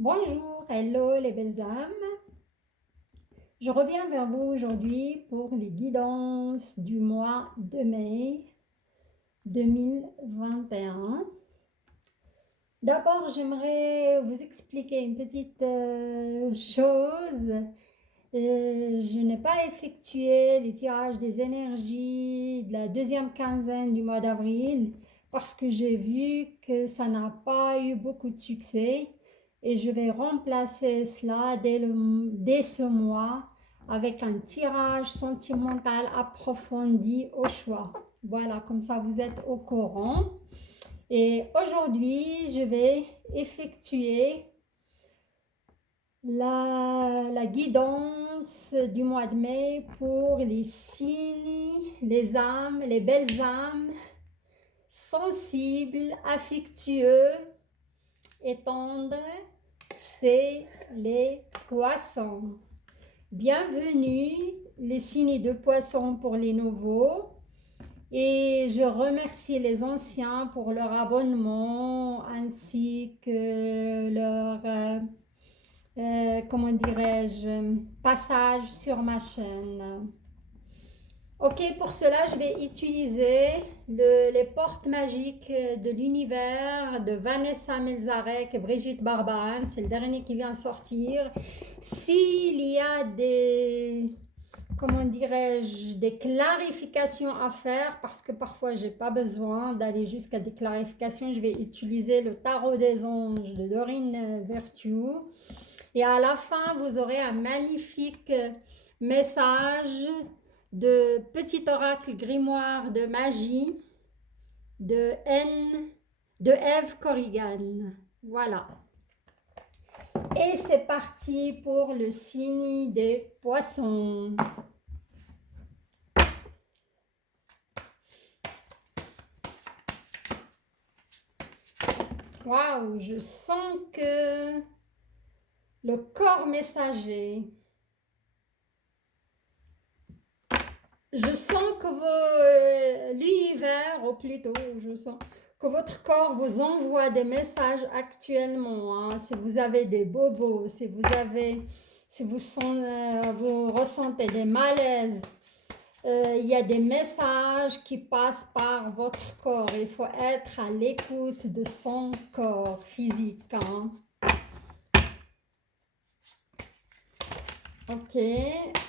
Bonjour, hello les belles âmes. Je reviens vers vous aujourd'hui pour les guidances du mois de mai 2021. D'abord, j'aimerais vous expliquer une petite chose. Je n'ai pas effectué les tirages des énergies de la deuxième quinzaine du mois d'avril parce que j'ai vu que ça n'a pas eu beaucoup de succès et je vais remplacer cela dès ce mois avec un tirage sentimental approfondi au choix. Voilà, comme ça vous êtes au courant. Et aujourd'hui, je vais effectuer la guidance du mois de mai pour les signes, les âmes, les belles âmes, sensibles, affectueux et tendres, c'est les poissons. Bienvenue les signes de poissons pour les nouveaux. Et je remercie les anciens pour leur abonnement ainsi que leur comment dirais-je, passage sur ma chaîne. Ok, pour cela, je vais utiliser les portes magiques de l'univers de Vanessa Melzarek et Brigitte Barban. C'est le dernier qui vient de sortir. S'il y a des, comment dirais-je, des clarifications à faire, parce que parfois j'ai pas besoin d'aller jusqu'à des clarifications, je vais utiliser le tarot des anges de Dorine Virtue. Et à la fin, vous aurez un magnifique message de petit oracle grimoire de magie de Eve Corrigan. Voilà. Et c'est parti pour le signe des poissons. Waouh, je sens que le corps messager, je sens que l'univers, ou plutôt, je sens que votre corps vous envoie des messages actuellement. Si vous avez des bobos, si vous ressentez des malaises, il y a des messages qui passent par votre corps. Il faut être à l'écoute de son corps physique. Ok,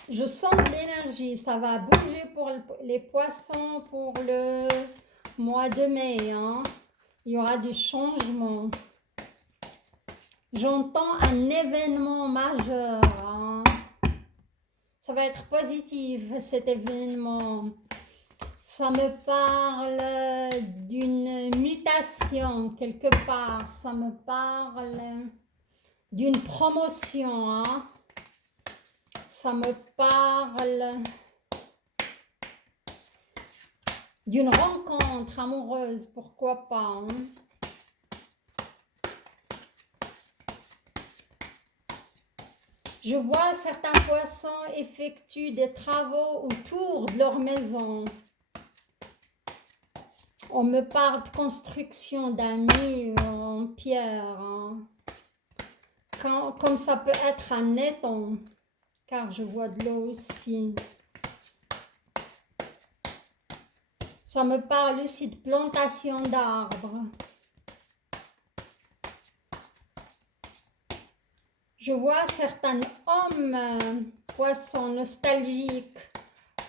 je sens de l'énergie, ça va bouger pour les poissons pour le mois de mai. Il y aura du changement. J'entends un événement majeur. Ça va être positif cet événement. Ça me parle d'une mutation quelque part. Ça me parle d'une promotion. Ça me parle d'une rencontre amoureuse, pourquoi pas. Je vois certains poissons effectuent des travaux autour de leur maison. On me parle de construction d'un mur en pierre. Comme ça peut être un étang, car je vois de l'eau aussi. Ça me parle aussi de plantation d'arbres. Je vois certains hommes poissons nostalgiques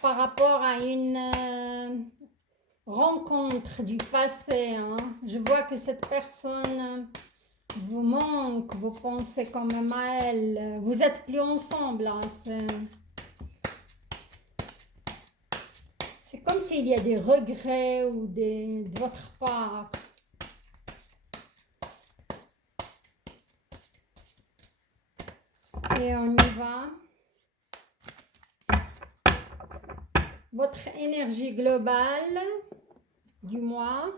par rapport à une rencontre du passé. Je vois que cette personne vous manque, vous pensez quand même à elle. Vous n'êtes plus ensemble. C'est comme s'il y a des regrets ou de votre part. Et on y va. Votre énergie globale du mois,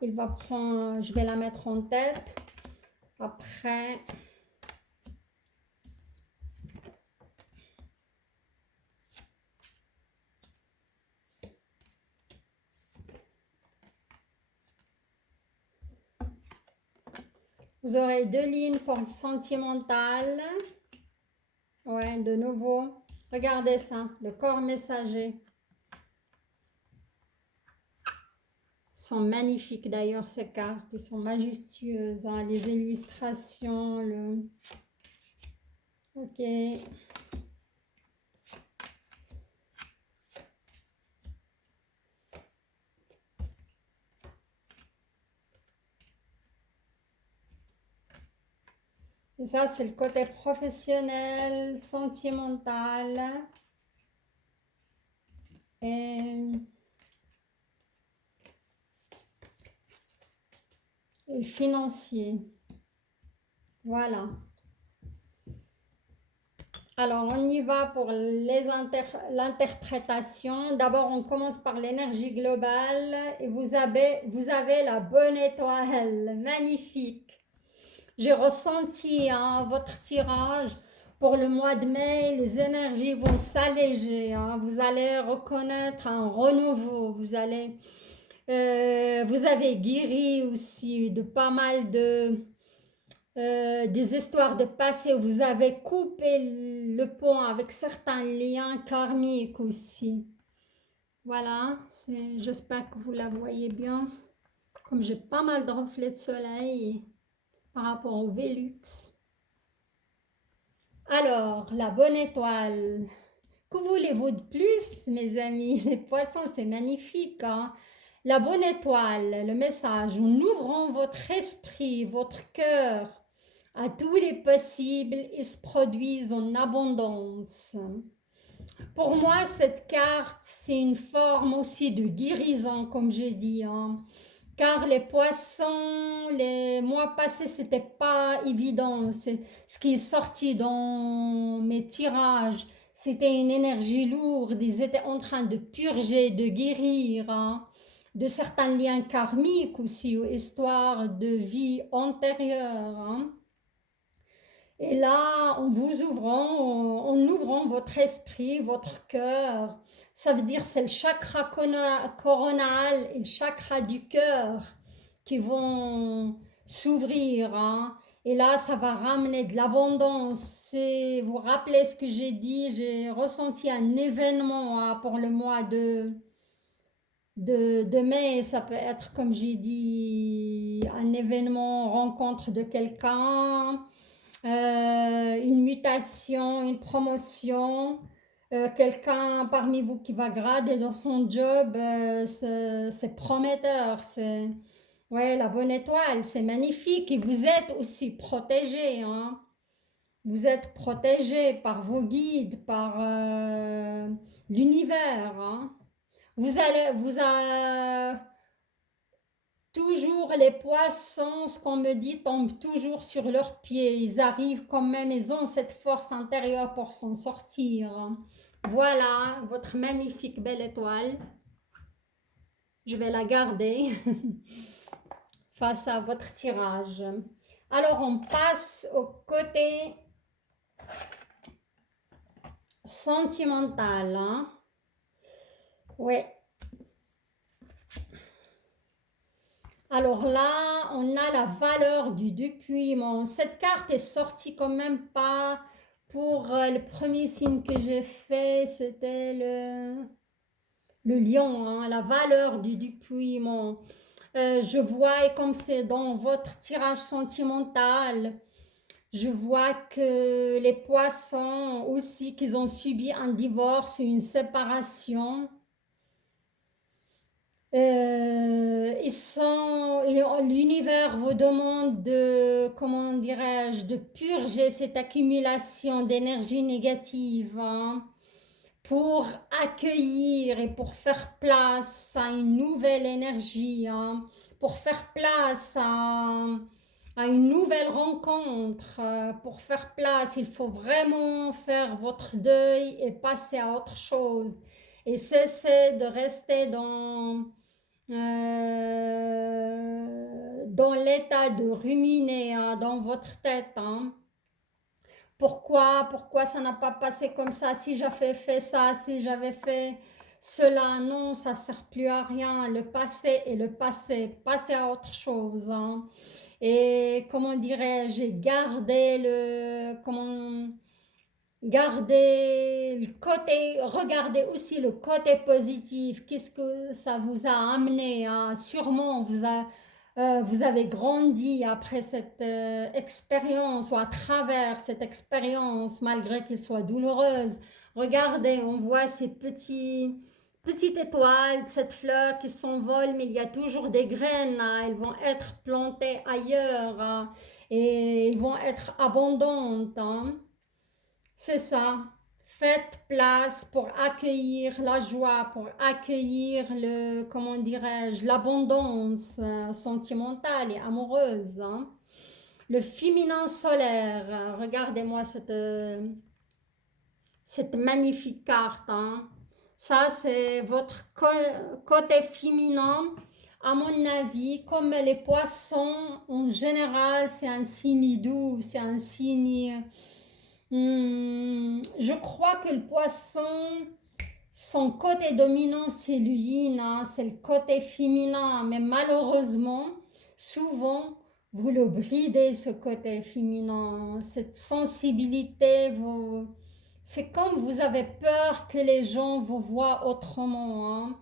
je vais la mettre en tête. Après, Vous aurez 2 lignes pour le sentimental. Ouais, de nouveau. Regardez ça, le corps messager. Ils sont magnifiques d'ailleurs ces cartes, ils sont majestueuses, hein, les illustrations, le... Ok. Et ça, c'est le côté professionnel, sentimental et financier. Voilà. Alors, on y va pour l'interprétation. D'abord, on commence par l'énergie globale et vous avez la bonne étoile. Magnifique. J'ai ressenti hein, votre tirage pour le mois de mai. Les énergies vont s'alléger. Hein. Vous allez reconnaître un renouveau. Vous avez guéri aussi de pas mal des histoires de passé où vous avez coupé le pont avec certains liens karmiques aussi. Voilà, j'espère que vous la voyez bien. Comme j'ai pas mal de reflets de soleil par rapport au Vélux. Alors, la bonne étoile. Que voulez-vous de plus, mes amis? Les poissons, c'est magnifique. Hein? La bonne étoile, le message, en ouvrant votre esprit, votre cœur à tous les possibles, ils se produisent en abondance. Pour moi, cette carte, c'est une forme aussi de guérison, comme j'ai dit. Hein. Car les poissons, les mois passés, c'était pas évident. Ce qui est sorti dans mes tirages, c'était une énergie lourde. Ils étaient en train de purger, de guérir, hein, de certains liens karmiques aussi, histoire de vie antérieure. Hein. Et là, en vous ouvrant, en ouvrant votre esprit, votre cœur, ça veut dire c'est le chakra coronal et le chakra du cœur qui vont s'ouvrir. Hein. Et là, ça va ramener de l'abondance. Vous rappelez ce que j'ai dit, j'ai ressenti un événement hein, pour le mois de mai. Ça peut être, comme j'ai dit, un événement, rencontre de quelqu'un. Une mutation, une promotion, quelqu'un parmi vous qui va grader dans son job, c'est prometteur, c'est ouais, la bonne étoile, c'est magnifique et vous êtes aussi protégé, hein. Vous êtes protégé par vos guides, par l'univers. Hein. Toujours les poissons, ce qu'on me dit, tombent toujours sur leurs pieds. Ils arrivent quand même, ils ont cette force intérieure pour s'en sortir. Voilà votre magnifique belle étoile. Je vais la garder face à votre tirage. Alors, on passe au côté sentimental. Hein? Ouais. Alors là, on a la valeur du dépouillement. Cette carte est sortie quand même pas pour le premier signe que j'ai fait, c'était le lion, hein, la valeur du dépouillement. Je vois, et comme c'est dans votre tirage sentimental, je vois que les poissons aussi, qu'ils ont subi un divorce, une séparation. L'univers vous demande de, comment dirais-je, de purger cette accumulation d'énergie négative hein, pour accueillir et pour faire place à une nouvelle énergie, hein, pour faire place à une nouvelle rencontre. Pour faire place, il faut vraiment faire votre deuil et passer à autre chose. Et cesser de rester dans l'état de ruminer hein, dans votre tête. Hein. Pourquoi ça n'a pas passé comme ça, si j'avais fait ça, si j'avais fait cela, non, ça ne sert plus à rien. Le passé est le passé, passer à autre chose. Hein. et comment dirais-je, garder garder le côté, regardez aussi le côté positif. Qu'est-ce que ça vous a amené, hein? Sûrement, vous avez grandi après cette expérience ou à travers cette expérience, malgré qu'elle soit douloureuse. Regardez, on voit ces petites étoiles, cette fleur qui s'envole, mais il y a toujours des graines, hein. Elles vont être plantées ailleurs, hein, et elles vont être abondantes, hein. C'est ça. Faites place pour accueillir la joie, pour accueillir comment dirais-je, l'abondance sentimentale et amoureuse, hein. Le féminin solaire, regardez-moi cette magnifique carte, hein. Ça, c'est votre côté féminin. À mon avis, comme les poissons, en général, c'est un signe doux, c'est un signe. Je crois que le poisson, son côté dominant, c'est le yin, hein, c'est le côté féminin. Mais malheureusement, souvent, vous le bridez, ce côté féminin, cette sensibilité. C'est comme vous avez peur que les gens vous voient autrement, hein.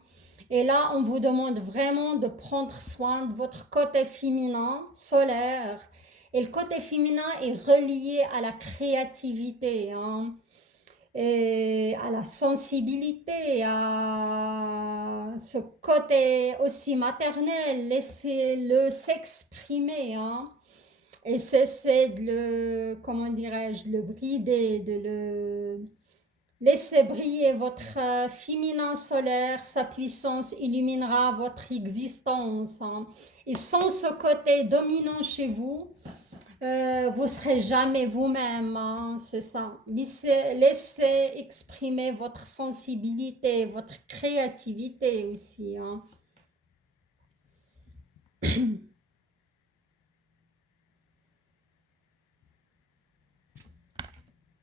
Et là, on vous demande vraiment de prendre soin de votre côté féminin, solaire. Et le côté féminin est relié à la créativité, hein, et à la sensibilité, à ce côté aussi maternel. Laissez-le s'exprimer, hein, et cessez de comment dirais-je, le brider, de le laisser briller votre féminin solaire, sa puissance illuminera votre existence, hein. Et sans ce côté dominant chez vous, vous ne serez jamais vous-même, hein, c'est ça. Laissez exprimer votre sensibilité, votre créativité aussi, hein.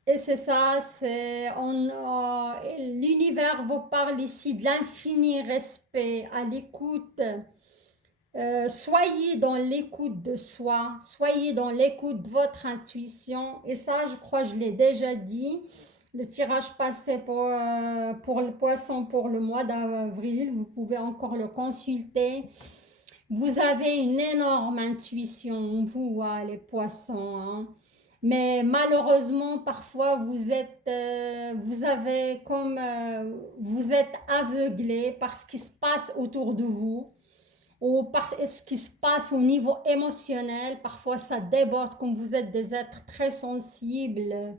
Et c'est ça, l'univers vous parle ici de l'infini respect, à l'écoute. Soyez dans l'écoute de soi, soyez dans l'écoute de votre intuition. Et ça, je crois, je l'ai déjà dit. Le tirage passé pour le poisson pour le mois d'avril, vous pouvez encore le consulter. Vous avez une énorme intuition, vous, hein, les poissons, hein. Mais malheureusement, parfois, vous êtes aveuglé par ce qui se passe autour de vous ou par ce qui se passe au niveau émotionnel. Parfois, ça déborde, comme vous êtes des êtres très sensibles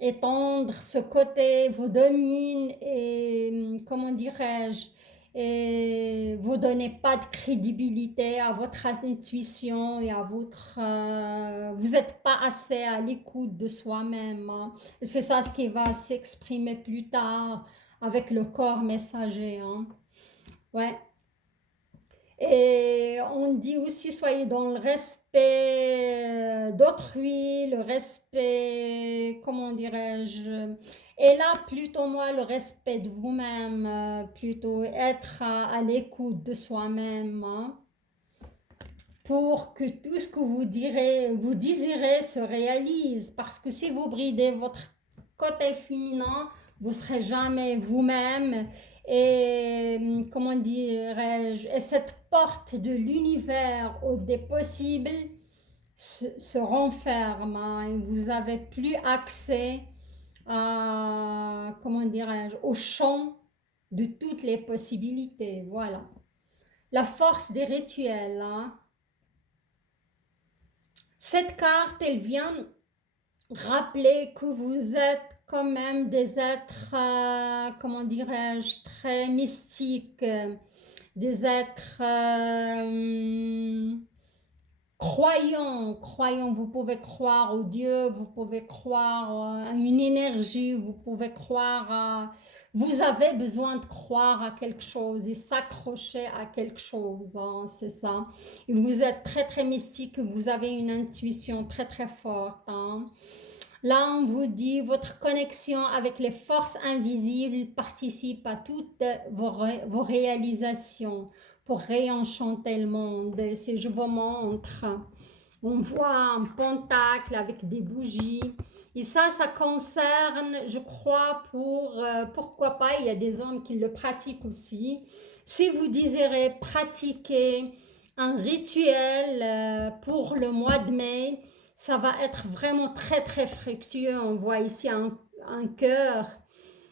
et tendres. Ce côté vous domine et, comment dirais-je, et vous donnez pas de crédibilité à votre intuition et à vous n'êtes pas assez à l'écoute de soi-même, hein. Et c'est ça ce qui va s'exprimer plus tard avec le corps messager, hein. Ouais. Et on dit aussi, soyez dans le respect d'autrui, le respect, comment dirais-je, et là, plutôt moi, le respect de vous-même, plutôt être à l'écoute de soi-même, hein, pour que tout ce que vous désirez se réalise. Parce que si vous bridez votre côté féminin, vous ne serez jamais vous-même. Et comment dirais-je, et cette porte de l'univers ou des possibles se renferme, hein, et vous n'avez plus accès à, comment dirais-je, au champ de toutes les possibilités. Voilà. La force des rituels, hein. Cette carte, elle vient rappeler que vous êtes quand même des êtres, comment dirais-je, très mystiques, des êtres croyants. Vous pouvez croire au Dieu, vous pouvez croire à une énergie, vous pouvez croire à. Vous avez besoin de croire à quelque chose et s'accrocher à quelque chose, hein, c'est ça. Et vous êtes très très mystique, vous avez une intuition très très forte, hein. Là, on vous dit, votre connexion avec les forces invisibles participe à toutes vos réalisations pour réenchanter le monde. Et si je vous montre On voit un pentacle avec des bougies. Et ça concerne, je crois, pourquoi pas, il y a des hommes qui le pratiquent aussi. Si vous désirez pratiquer un rituel pour le mois de mai, ça va être vraiment très très fructueux. On voit ici un cœur.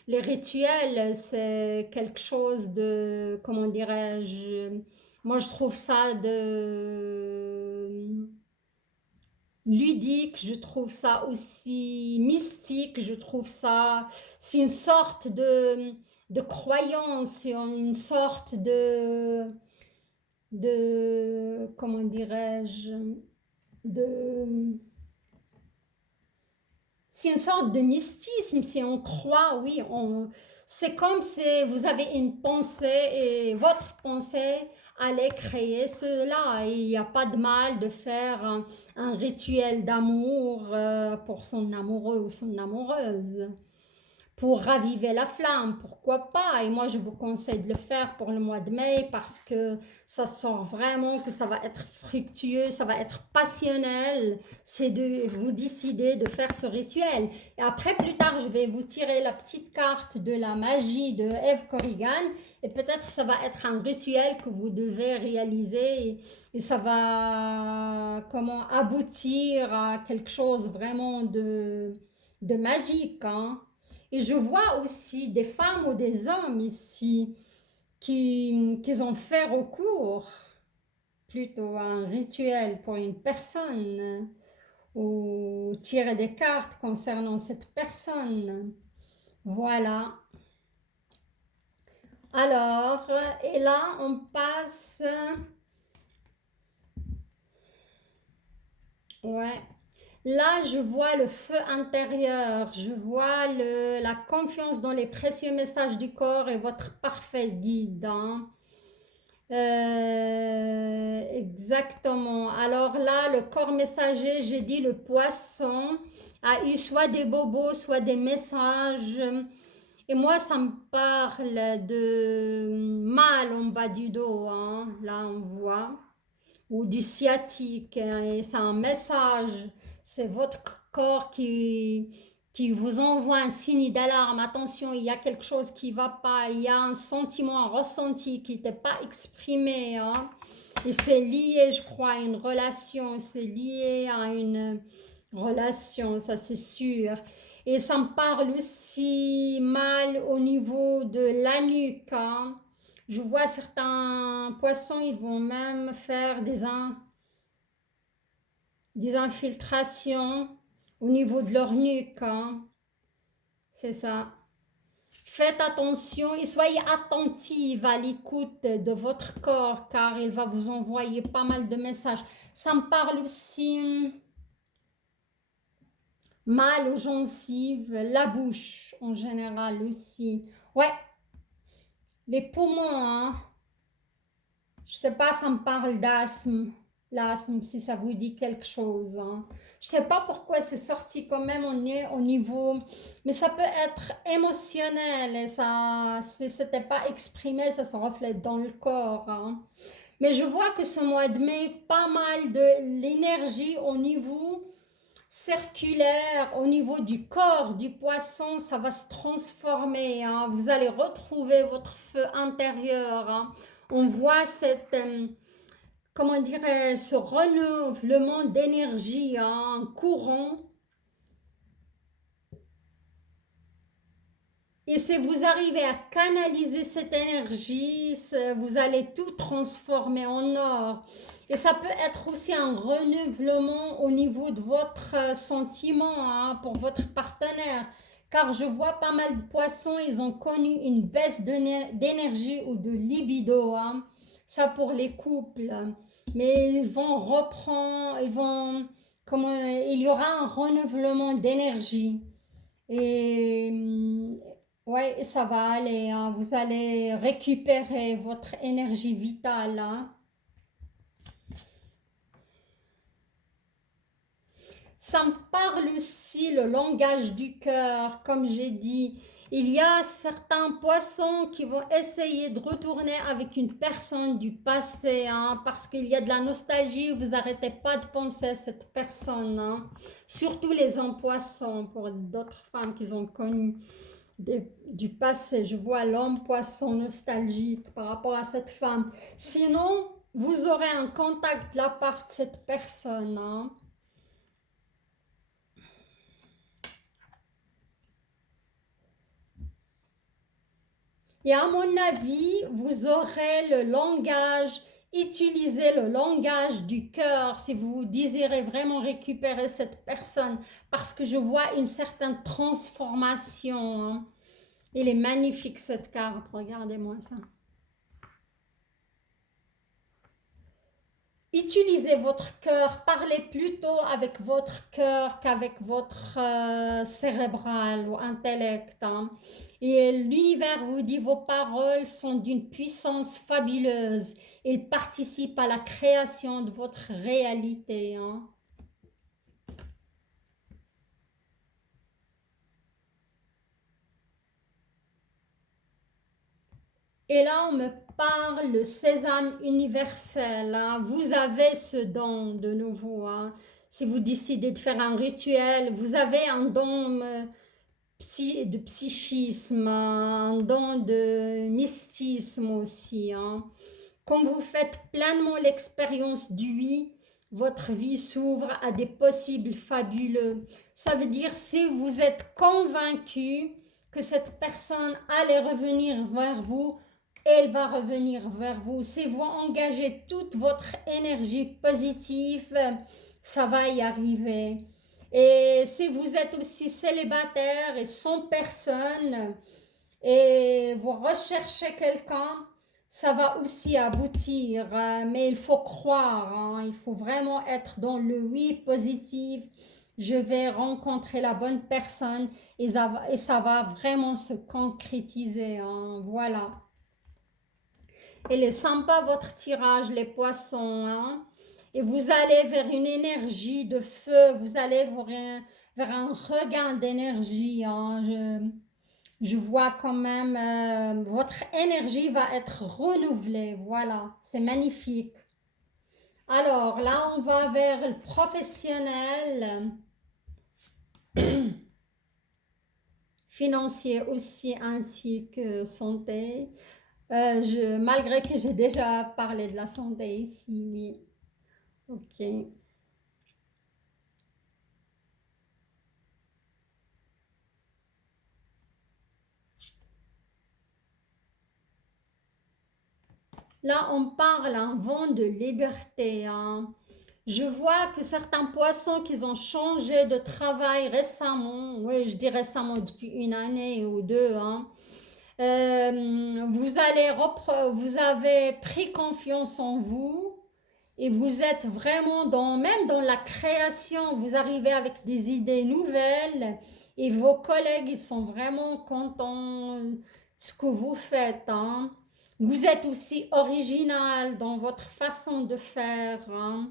Les rituels, c'est quelque chose de, comment dirais-je, moi je trouve ça de ludique, je trouve ça aussi mystique, je trouve ça, c'est une sorte de croyance, une sorte comment dirais-je, de, c'est une sorte de mystisme, si on croit, oui, c'est comme si vous avez une pensée et votre pensée allait créer cela. Et il n'y a pas de mal de faire un rituel d'amour pour son amoureux ou son amoureuse pour raviver la flamme, pourquoi pas? Et moi, je vous conseille de le faire pour le mois de mai parce que ça sent vraiment que ça va être fructueux, ça va être passionnel. C'est de vous décider de faire ce rituel. Et après, plus tard, je vais vous tirer la petite carte de la magie de Eve Corrigan et peut-être ça va être un rituel que vous devez réaliser et ça va comment aboutir à quelque chose vraiment de magique, hein. Et je vois aussi des femmes ou des hommes ici qui ont fait recours plutôt à un rituel pour une personne ou tirer des cartes concernant cette personne. Voilà. Alors, et là, on passe... Ouais. Là, je vois le feu intérieur, je vois la confiance dans les précieux messages du corps et votre parfait guide, hein. Exactement. Alors là, le corps messager, j'ai dit le poisson, a eu soit des bobos, soit des messages. Et moi, ça me parle de mal en bas du dos, hein. Là, on voit ou du sciatique, hein, et c'est un message, c'est votre corps qui vous envoie un signe d'alarme, attention, il y a quelque chose qui ne va pas, il y a un sentiment, un ressenti qui n'était pas exprimé, hein, et c'est lié, je crois, à une relation, c'est lié à une relation, ça c'est sûr. Et ça me parle aussi mal au niveau de la nuque, hein. Je vois certains poissons, ils vont même faire des infiltrations au niveau de leur nuque, hein. C'est ça. Faites attention et soyez attentive à l'écoute de votre corps car il va vous envoyer pas mal de messages. Ça me parle aussi mal aux gencives, la bouche en général aussi. Ouais, les poumons, hein. Je sais pas, ça me parle d'asthme. L'asthme, si ça vous dit quelque chose, hein. Je sais pas pourquoi c'est sorti quand même au niveau, mais ça peut être émotionnel et ça, si c'était pas exprimé, ça se reflète dans le corps, hein. Mais je vois que ce mois de mai, pas mal de l'énergie au niveau circulaire, au niveau du corps du poisson, ça va se transformer, hein. Vous allez retrouver votre feu intérieur, hein. On voit cette, comment dirais ce renouvellement d'énergie, hein, courant. Et si vous arrivez à canaliser cette énergie, vous allez tout transformer en or. Et ça peut être aussi un renouvellement au niveau de votre sentiment, hein, pour votre partenaire. Car je vois pas mal de poissons, ils ont connu une baisse d'énergie ou de libido, hein. Ça pour les couples. Mais ils vont reprendre, il y aura un renouvellement d'énergie. Et ouais, ça va aller, hein. Vous allez récupérer votre énergie vitale, hein. Ça me parle aussi le langage du cœur, comme j'ai dit. Il y a certains poissons qui vont essayer de retourner avec une personne du passé, hein, parce qu'il y a de la nostalgie, vous n'arrêtez pas de penser à cette personne, hein. Surtout les hommes poissons, pour d'autres femmes qu'ils ont connues du passé. Je vois l'homme poisson nostalgique par rapport à cette femme. Sinon, vous aurez un contact de la part de cette personne, hein. Et à mon avis, vous aurez le langage, utilisez le langage du cœur si vous désirez vraiment récupérer cette personne, parce que je vois une certaine transformation, hein. Elle est magnifique cette carte, regardez-moi ça. Utilisez votre cœur, parlez plutôt avec votre cœur qu'avec votre cérébral ou intellect, hein. Et l'univers vous dit vos paroles sont d'une puissance fabuleuse. Ils participent à la création de votre réalité, hein. Et là, on me parle le sésame universel, hein. Vous avez ce don de nouveau, hein. Si vous décidez de faire un rituel, vous avez un don de psychisme, un don de mystisme aussi, hein. Quand vous faites pleinement l'expérience du oui, votre vie s'ouvre à des possibles fabuleux. Ça veut dire si vous êtes convaincu que cette personne allait revenir vers vous, elle va revenir vers vous. Si vous engagez toute votre énergie positive, ça va y arriver. Et si vous êtes aussi célibataire et sans personne et vous recherchez quelqu'un, ça va aussi aboutir. Mais il faut croire, hein, il faut vraiment être dans le oui positif. Je vais rencontrer la bonne personne et ça va vraiment se concrétiser, hein, voilà. Il est sympa votre tirage, les poissons, hein. Et vous allez vers une énergie de feu, vous allez vers un regain d'énergie, hein. Je vois quand même, votre énergie va être renouvelée, voilà, c'est magnifique. Alors là, on va vers le professionnel, financier aussi, ainsi que santé. Malgré que j'ai déjà parlé de la santé ici, oui. Ok. Là, on parle un vent de liberté, hein. Je vois que certains poissons qui ont changé de travail récemment, oui, je dis récemment depuis une année ou deux, hein. Vous avez pris confiance en vous et vous êtes vraiment même dans la création, vous arrivez avec des idées nouvelles et vos collègues, ils sont vraiment contents de ce que vous faites, hein. Vous êtes aussi original dans votre façon de faire, hein.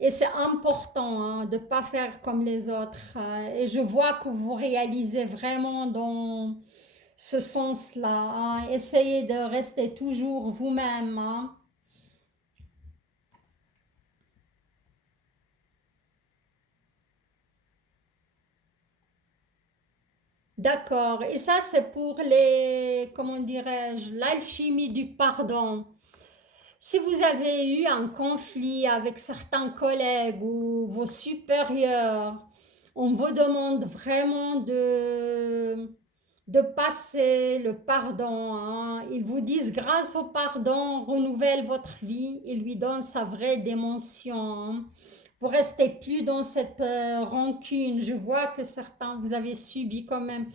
Et c'est important, hein, de ne pas faire comme les autres. Et je vois que vous réalisez vraiment dans ce sens-là, hein. Essayez de rester toujours vous-même, hein. D'accord. Et ça, c'est pour comment dirais-je, l'alchimie du pardon. Si vous avez eu un conflit avec certains collègues ou vos supérieurs, on vous demande vraiment de passer le pardon, hein. Ils vous disent grâce au pardon, renouvelle votre vie et lui donne sa vraie dimension, hein. Vous restez plus dans cette rancune. Je vois que certains, vous avez subi quand même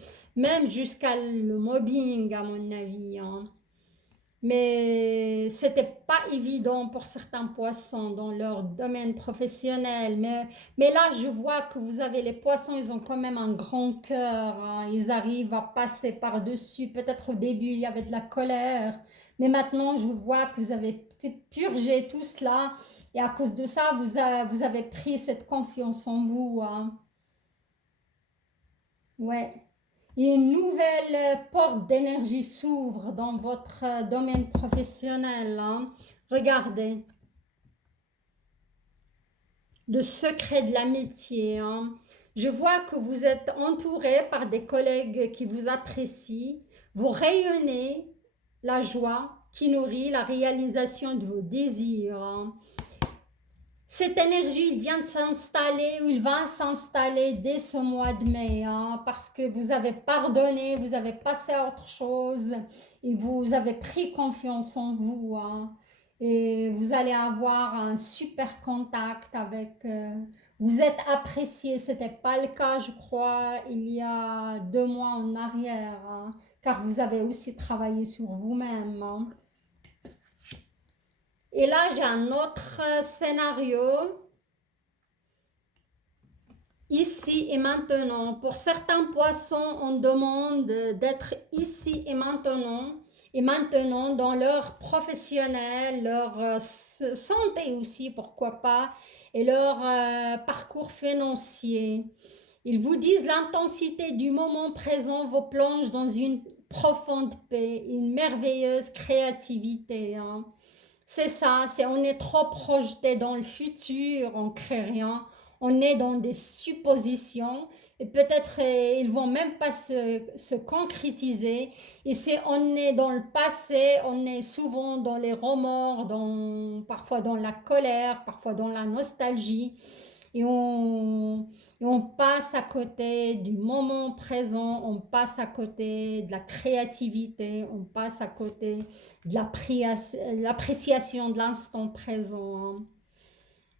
jusqu'à le mobbing à mon avis, hein. Mais c'était pas évident pour certains poissons dans leur domaine professionnel. Mais là, je vois que vous avez les poissons, ils ont quand même un grand cœur, hein. Ils arrivent à passer par-dessus. Peut-être au début, il y avait de la colère. Mais maintenant, je vois que vous avez purgé tout cela. Et à cause de ça, vous avez pris cette confiance en vous, hein. Ouais. Une nouvelle porte d'énergie s'ouvre dans votre domaine professionnel, hein. Regardez, le secret de l'amitié, hein. Je vois que vous êtes entouré par des collègues qui vous apprécient. Vous rayonnez la joie qui nourrit la réalisation de vos désirs, hein. Cette énergie il vient de s'installer ou il va s'installer dès ce mois de mai, hein, parce que vous avez pardonné, vous avez passé à autre chose et vous avez pris confiance en vous, hein, et vous allez avoir un super contact avec... vous êtes apprécié, ce n'était pas le cas, je crois, il y a 2 mois en arrière, hein, car vous avez aussi travaillé sur vous-même, hein. Et là, j'ai un autre scénario. Ici et maintenant. Pour certains poissons, on demande d'être ici et maintenant dans leur professionnel, leur santé aussi, pourquoi pas, et leur parcours financier. Ils vous disent l'intensité du moment présent vous plonge dans une profonde paix, une merveilleuse créativité, hein. C'est ça, on est trop projeté dans le futur, on crée rien, on est dans des suppositions et peut-être ils vont même pas se concrétiser. Et c'est on est dans le passé, on est souvent dans les remords, parfois dans la colère, parfois dans la nostalgie et on passe à côté du moment présent, on passe à côté de la créativité, on passe à côté de l'appréciation de l'instant présent, hein.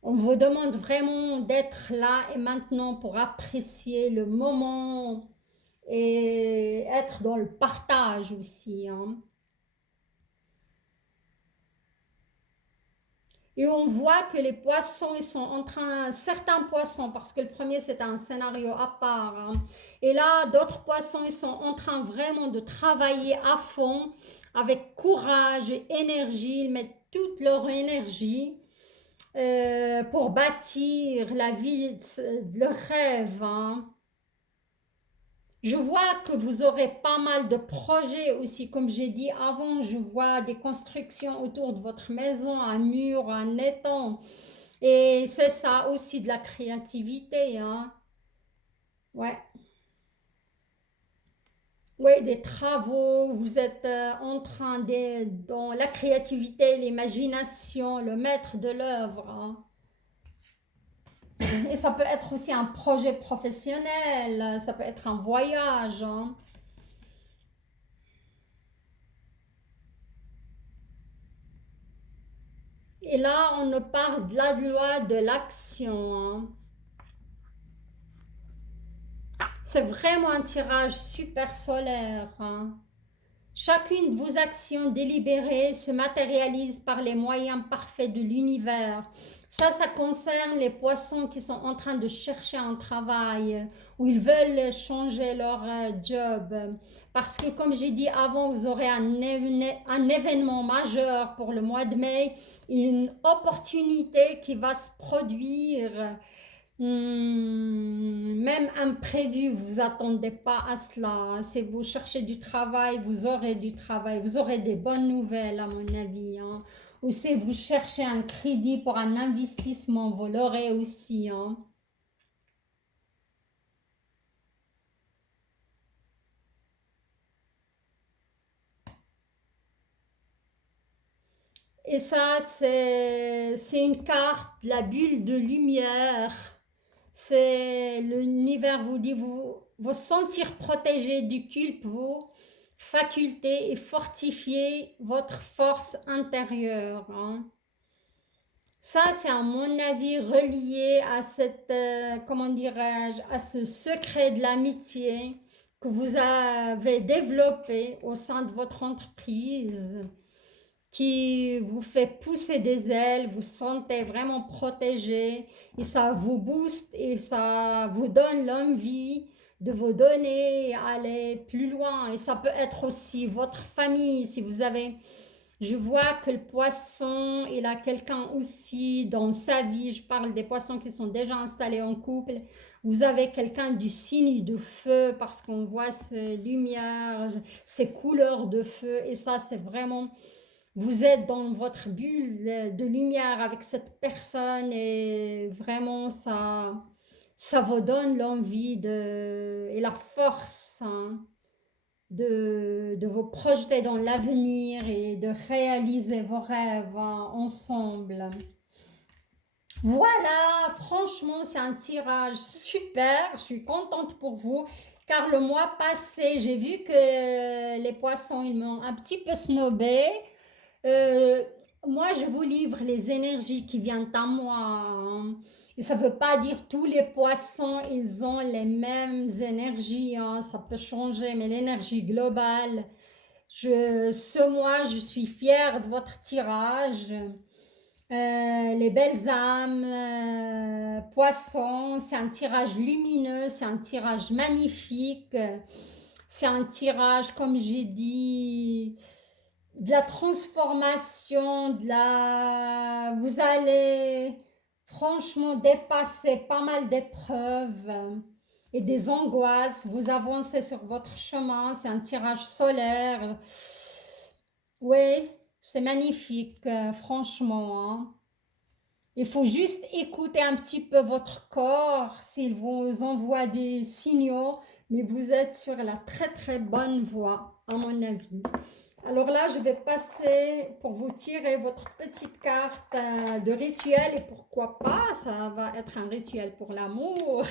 On vous demande vraiment d'être là et maintenant pour apprécier le moment et être dans le partage aussi, hein. Et on voit que les poissons, ils sont en train, certains poissons, parce que le premier c'est un scénario à part, hein. Et là, d'autres poissons, ils sont en train vraiment de travailler à fond, avec courage et énergie, ils mettent toute leur énergie pour bâtir la vie de leurs rêves, hein. Je vois que vous aurez pas mal de projets aussi, comme j'ai dit avant, je vois des constructions autour de votre maison, un mur, un étang. Et c'est ça aussi de la créativité, hein. Ouais. Ouais, des travaux, vous êtes en train de, dans la créativité, l'imagination, le maître de l'œuvre, hein. Et ça peut être aussi un projet professionnel, ça peut être un voyage, hein. Et là, on ne parle de la loi de l'action, hein. C'est vraiment un tirage super solaire, hein. Chacune de vos actions délibérées se matérialise par les moyens parfaits de l'univers. Ça concerne les poissons qui sont en train de chercher un travail ou ils veulent changer leur job. Parce que comme j'ai dit avant, vous aurez un événement majeur pour le mois de mai, une opportunité qui va se produire. Même imprévu, vous attendez pas à cela. Si vous cherchez du travail, vous aurez du travail. Vous aurez des bonnes nouvelles, à mon avis, hein. Ou si vous cherchez un crédit pour un investissement, vous l'aurez aussi, hein. Et ça, c'est une carte, la bulle de lumière. C'est l'univers vous dit, vous sentir protégé du culte, vos facultés et fortifier votre force intérieure, hein. Ça, c'est à mon avis relié à cette, comment dirais-je, à ce secret de l'amitié que vous avez développé au sein de votre entreprise qui vous fait pousser des ailes, vous sentez vraiment protégé et ça vous booste et ça vous donne l'envie de vous donner et aller plus loin. Et ça peut être aussi votre famille, si vous avez Je vois que le poisson, il a quelqu'un aussi dans sa vie. Je parle des poissons qui sont déjà installés en couple. Vous avez quelqu'un du signe de feu parce qu'on voit ces lumières, ces couleurs de feu. Et ça, c'est vraiment, vous êtes dans votre bulle de lumière avec cette personne et vraiment, ça vous donne l'envie et la force, hein, de vous projeter dans l'avenir et de réaliser vos rêves, hein, ensemble. Voilà, franchement, c'est un tirage super. Je suis contente pour vous. Car le mois passé, j'ai vu que les poissons, ils m'ont un petit peu snobé. Euh, Moi, je vous livre les énergies qui viennent à moi, hein. Et ça ne veut pas dire tous les poissons, ils ont les mêmes énergies, hein. Ça peut changer, mais l'énergie globale. Ce mois, je suis fière de votre tirage. Les belles âmes, poissons, c'est un tirage lumineux, c'est un tirage magnifique, c'est un tirage, comme j'ai dit, de la transformation, vous allez franchement dépasser pas mal d'épreuves et des angoisses, vous avancez sur votre chemin, c'est un tirage solaire. Oui, c'est magnifique, franchement, hein. Il faut juste écouter un petit peu votre corps s'il vous envoie des signaux, mais vous êtes sur la très très bonne voie, à mon avis. Alors là, je vais passer pour vous tirer votre petite carte de rituel et pourquoi pas, ça va être un rituel pour l'amour.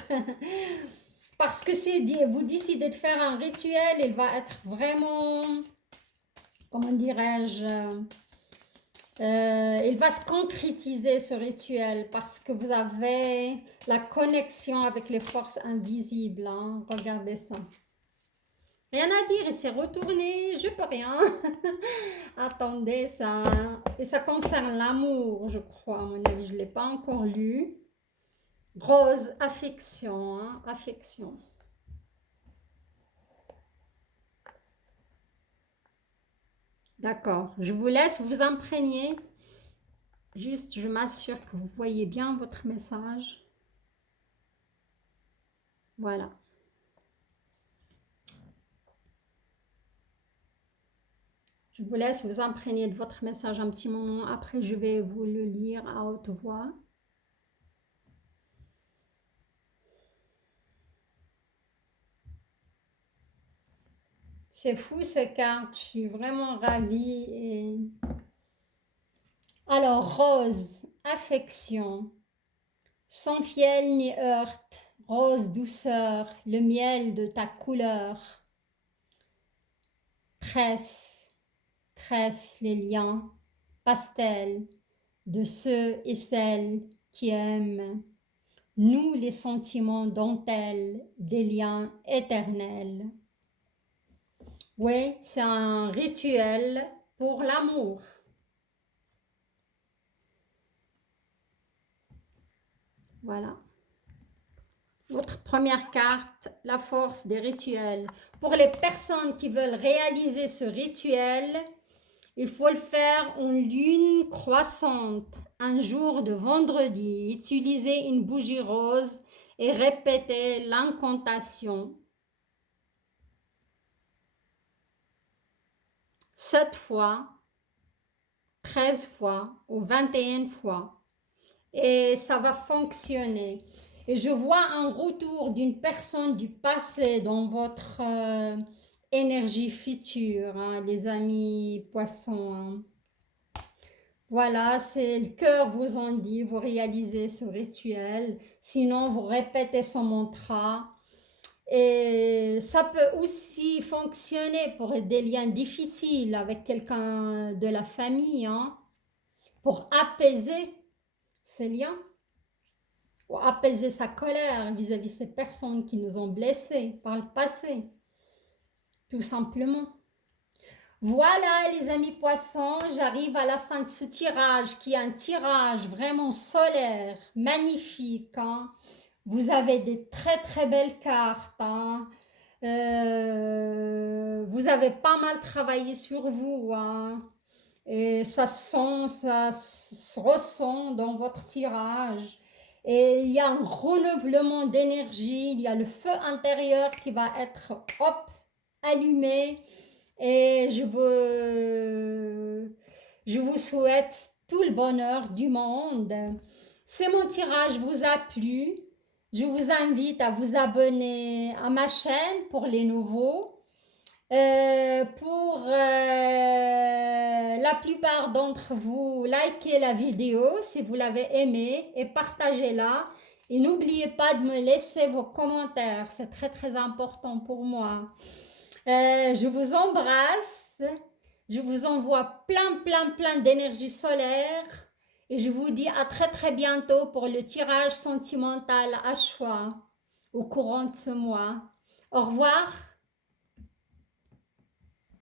Parce que vous décidez de faire un rituel, il va être vraiment, comment dirais-je, il va se concrétiser ce rituel parce que vous avez la connexion avec les forces invisibles, hein. Regardez ça. Rien à dire, il s'est retourné, je peux rien. Attendez, ça. Et ça concerne l'amour, je crois, à mon avis, je ne l'ai pas encore lu. Rose, affection, hein, affection. D'accord, je vous laisse vous imprégner. Juste, je m'assure que vous voyez bien votre message. Voilà. Je vous laisse vous imprégner de votre message un petit moment. Après, je vais vous le lire à haute voix. C'est fou ces cartes, je suis vraiment ravie. Alors, rose, affection, sans fiel ni heurte, rose douceur, le miel de ta couleur. Tresse, tresse les liens, pastel, de ceux et celles qui aiment. Nous les sentiments dentelles des liens éternels. Oui, c'est un rituel pour l'amour. Voilà. Votre première carte, la force des rituels. Pour les personnes qui veulent réaliser ce rituel, il faut le faire en lune croissante, un jour de vendredi. Utilisez une bougie rose et répétez l'incantation 7 fois, 13 fois ou 21 fois. Et ça va fonctionner. Et je vois un retour d'une personne du passé dans votre énergie future, hein, les amis poissons, hein. Voilà, c'est le cœur vous en dit, vous réalisez ce rituel. Sinon, vous répétez son mantra. Et ça peut aussi fonctionner pour des liens difficiles avec quelqu'un de la famille, hein, pour apaiser ces liens, pour apaiser sa colère vis-à-vis de ces personnes qui nous ont blessés par le passé, tout simplement. Voilà les amis poissons, j'arrive à la fin de ce tirage qui est un tirage vraiment solaire, magnifique, hein. Vous avez des très très belles cartes, hein. Vous avez pas mal travaillé sur vous, hein. Et ça sent, ça se ressent dans votre tirage. Et il y a un renouvellement d'énergie, il y a le feu intérieur qui va être hop, allumé. Et je vous souhaite tout le bonheur du monde. Si mon tirage vous a plu, je vous invite à vous abonner à ma chaîne pour les nouveaux. Pour la plupart d'entre vous, likez la vidéo si vous l'avez aimée et partagez-la. Et n'oubliez pas de me laisser vos commentaires, c'est très très important pour moi. Je vous embrasse, je vous envoie plein d'énergie solaire et je vous dis à très très bientôt pour le tirage sentimental à choix au courant de ce mois. Au revoir.